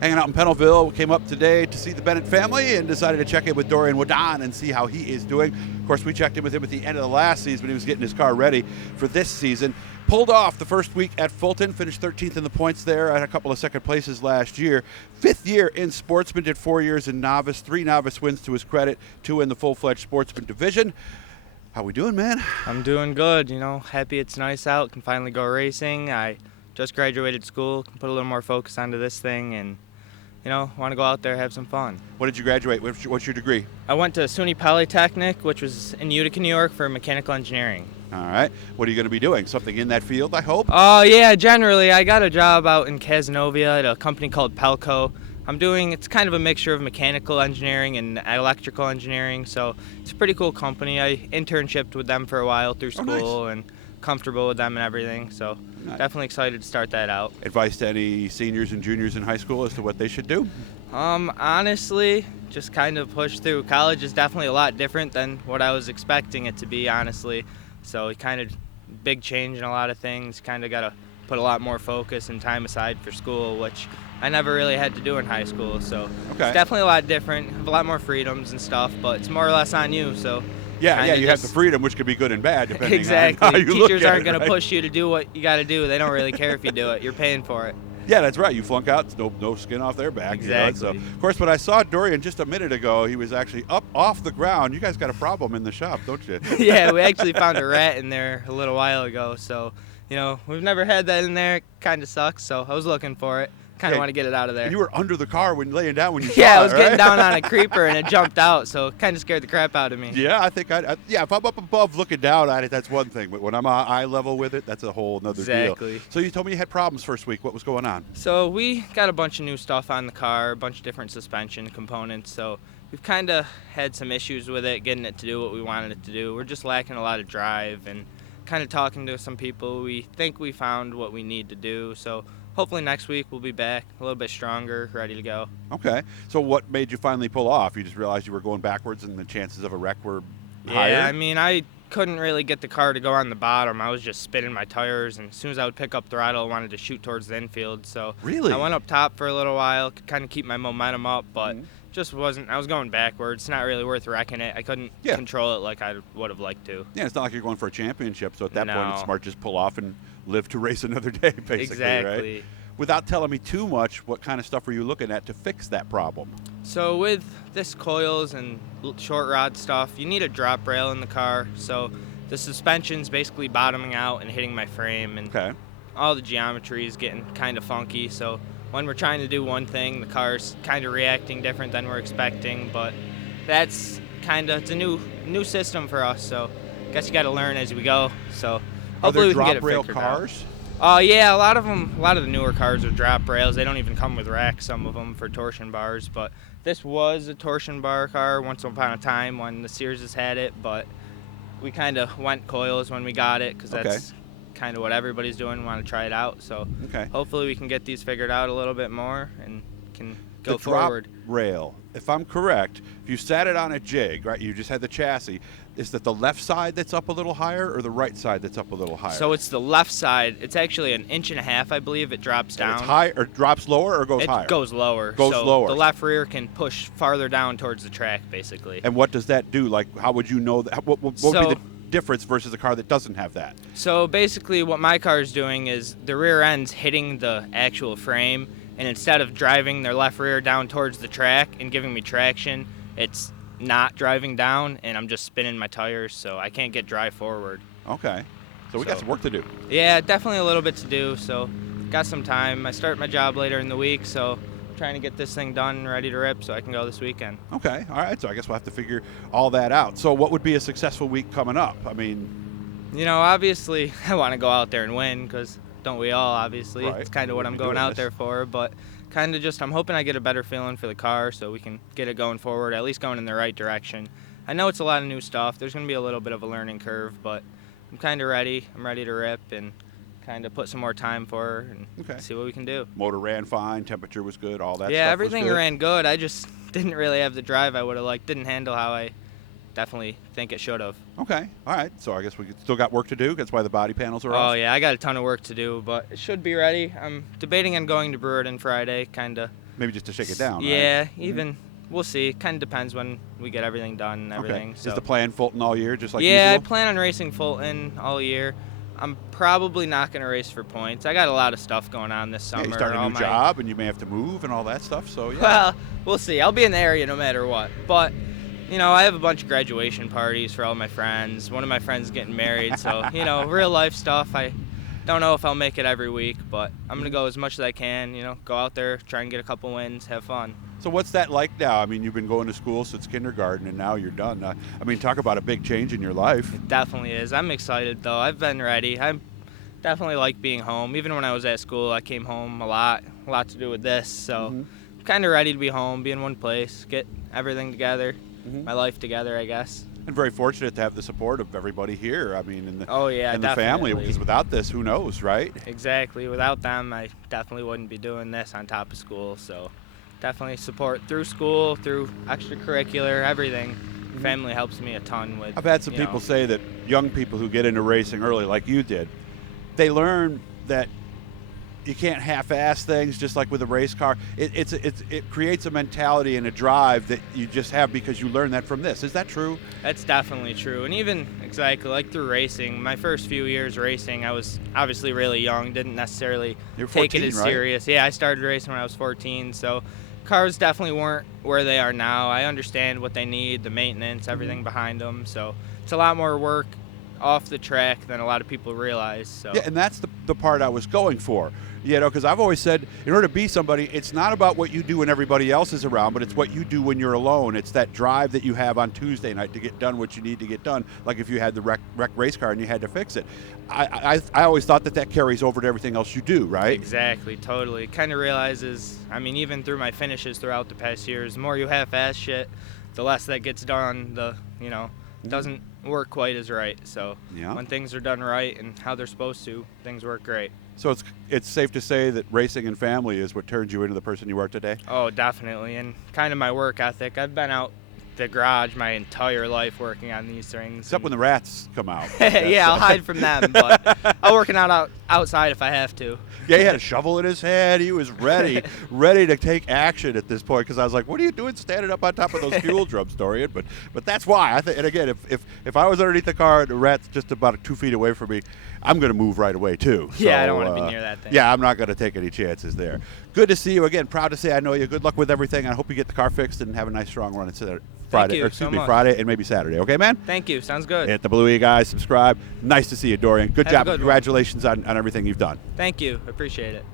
hanging out in Pennellville. Came up today to see the Bennett family and decided to check in with Dorian Wahdan and see how he is doing. Of course, we checked in with him at the end of the last season when he was getting his car ready for this season. Pulled off the first week at Fulton, finished 13th in the points there, at a couple of second places last year. 5th year in Sportsman, did 4 years in novice, 3 novice wins to his credit, 2 in the full-fledged Sportsman division. How we doing, man? I'm doing good, happy it's nice out, can finally go racing. I just graduated school, can put a little more focus onto this thing and, want to go out there, have some fun. What did you graduate? What's your degree? I went to SUNY Polytechnic, which was in Utica, New York, for mechanical engineering. All right. What are you going to be doing? Something in that field, I hope? Oh, yeah, generally. I got a job out in Cazenovia at a company called Pelco. It's kind of a mixture of mechanical engineering and electrical engineering, so it's a pretty cool company. I internshiped with them for a while through school and comfortable with them and everything, so definitely excited to start that out. Advice to any seniors and juniors in high school as to what they should do? Honestly, just kind of push through. College is definitely a lot different than what I was expecting it to be, honestly. So kind of big change in a lot of things. Kind of got to put a lot more focus and time aside for school, which I never really had to do in high school. So It's definitely a lot different. Have a lot more freedoms and stuff, but it's more or less on you. So yeah, you have the freedom, which could be good and bad depending exactly. on how you look at it. Teachers aren't going to push you to do what you got to do. They don't really care if you do it. You're paying for it. Yeah, that's right. You flunk out, it's no skin off their back. Exactly. So, of course, when I saw Dorian just a minute ago, he was actually up off the ground. You guys got a problem in the shop, don't you? Yeah, we actually found a rat in there a little while ago. So, we've never had that in there. It kind of sucks. So I was looking for it. Kind of want to get it out of there. And you were under the car when laying down when you saw it, Yeah, I was right? getting down on a creeper and it jumped out, so it kind of scared the crap out of me. Yeah, I think if I'm up above looking down at it, that's one thing. But when I'm eye level with it, that's a whole nother deal. Exactly. So you told me you had problems first week. What was going on? So we got a bunch of new stuff on the car, a bunch of different suspension components. So we've kind of had some issues with it, getting it to do what we wanted it to do. We're just lacking a lot of drive and kind of talking to some people. We think we found what we need to do. So hopefully next week we'll be back a little bit stronger, ready to go. Okay. So what made you finally pull off? You just realized you were going backwards and the chances of a wreck were higher? Yeah, I couldn't really get the car to go on the bottom. I was just spinning my tires, and as soon as I would pick up throttle, I wanted to shoot towards the infield. So really? I went up top for a little while, could kind of keep my momentum up, but just wasn't. I was going backwards. It's not really worth wrecking it. I couldn't control it like I would have liked to. Yeah, it's not like you're going for a championship, so at that point it's No. smart just pull off and live to race another day, basically, Exactly. right? Without telling me too much, what kind of stuff were you looking at to fix that problem? So with this coils and short rod stuff, you need a drop rail in the car. So the suspension's basically bottoming out and hitting my frame, and all the geometry is getting kind of funky. So when we're trying to do one thing, the car's kind of reacting different than we're expecting. But that's it's a new system for us. So I guess you got to learn as we go. So hopefully we can get it figured out. Are there drop rail cars? Yeah, a lot of the newer cars are drop rails. They don't even come with racks, some of them, for torsion bars. But this was a torsion bar car once upon a time when the Searses had it, but we kind of went coils when we got it because that's kind of what everybody's doing. We want to try it out. So hopefully we can get these figured out a little bit more and can go forward. The drop rail, if I'm correct, if you sat it on a jig, right, you just had the chassis, is that the left side that's up a little higher or the right side that's up a little higher? So it's the left side. It's actually 1.5 inches, I believe. It drops down. And it's high or drops lower or goes higher? It goes lower. Goes lower. The left rear can push farther down towards the track, basically. And what does that do? Like, how would you know that? What would be the difference versus a car that doesn't have that? So basically what my car is doing is the rear end's hitting the actual frame, and instead of driving their left rear down towards the track and giving me traction, it's not driving down, and I'm just spinning my tires, so I can't get drive forward. Okay. So we got some work to do. Yeah, definitely a little bit to do, so got some time. I start my job later in the week, so trying to get this thing done and ready to rip so I can go this weekend. Okay. All right. So I guess we'll have to figure all that out. So what would be a successful week coming up? I mean, obviously I want to go out there and win because don't we all, obviously? Right. It's kind of what I'm going out there for, but kind of just I'm hoping I get a better feeling for the car so we can get it going forward, at least going in the right direction. I know it's a lot of new stuff. There's going to be a little bit of a learning curve, but I'm kind of ready. I'm ready to rip and kind of put some more time for her and see what we can do. Motor ran fine, temperature was good, all that stuff. Yeah, everything was good. ran good. I just didn't really have the drive I would have liked. Didn't handle how I definitely think it should have. Okay, all right. So I guess we still got work to do. That's why the body panels are off. Oh yeah, I got a ton of work to do, but it should be ready. I'm debating on going to Brewerton Friday, kind of maybe just to shake it down. Yeah, right? even we'll see. Kind of depends when we get everything done and everything. Okay. So. Is the plan Fulton all year, just like yeah, usual? I plan on racing Fulton all year. I'm probably not going to race for points. I got a lot of stuff going on this summer. Yeah, you start a new job, and you may have to move and all that stuff. So yeah. Well, we'll see. I'll be in the area no matter what. But I have a bunch of graduation parties for all my friends. One of my friends is getting married, so real life stuff. I don't know if I'll make it every week, but I'm gonna go as much as I can. Go out there, try and get a couple wins, have fun. So what's that like now? I mean, you've been going to school since kindergarten, and now you're done. I mean, talk about a big change in your life. It definitely is. I'm excited though. I've been ready. I definitely like being home. Even when I was at school, I came home a lot to do with this. So I'm kind of ready to be home, be in one place, get everything together, my life together, I guess. And very fortunate to have the support of everybody here. I mean, and the definitely. family, because without this, who knows, right? Exactly. Without them, I definitely wouldn't be doing this on top of school. So definitely support through school, through extracurricular, everything. Family helps me a ton with. I've had some people say that young people who get into racing early, like you did, they learn that you can't half-ass things, just like with a race car. It creates a mentality and a drive that you just have because you learn that from this. Is that true? That's definitely true. And even exactly like through racing, my first few years racing, I was obviously really young, didn't necessarily take it as serious. Yeah, I started racing when I was 14, so cars definitely weren't where they are now. I understand what they need, the maintenance, everything behind them. So it's a lot more work off the track than a lot of people realize. So. Yeah, and that's the part I was going for. Because I've always said, in order to be somebody, it's not about what you do when everybody else is around, but it's what you do when you're alone. It's that drive that you have on Tuesday night to get done what you need to get done, like if you had the wreck race car and you had to fix it. I always thought that carries over to everything else you do, right? Exactly, totally. Kind of realizes, even through my finishes throughout the past years, the more you half-ass shit, the less that gets done, doesn't work quite as right. So when things are done right and how they're supposed to, things work great. So it's safe to say that racing and family is what turned you into the person you are today? Oh, definitely. And kind of my work ethic. I've been out the garage my entire life working on these things. Except when the rats come out. Yeah, I'll hide from them, but I'll work out outside if I have to. Yeah, he had a shovel in his hand. He was ready to take action at this point, because I was like, what are you doing standing up on top of those fuel drums, Dorian? But that's why. And again, if I was underneath the car and the rat's just about 2 feet away from me, I'm going to move right away, too. Yeah, I don't want to be near that thing. Yeah, I'm not going to take any chances there. Good to see you again. Proud to say I know you. Good luck with everything. I hope you get the car fixed and have a nice, strong run instead of Friday, Friday and maybe Saturday. Okay, man? Thank you. Sounds good. Hit the Blue E, guys. Subscribe. Nice to see you, Dorian. Good job. Congratulations on everything you've done. Thank you. Appreciate it.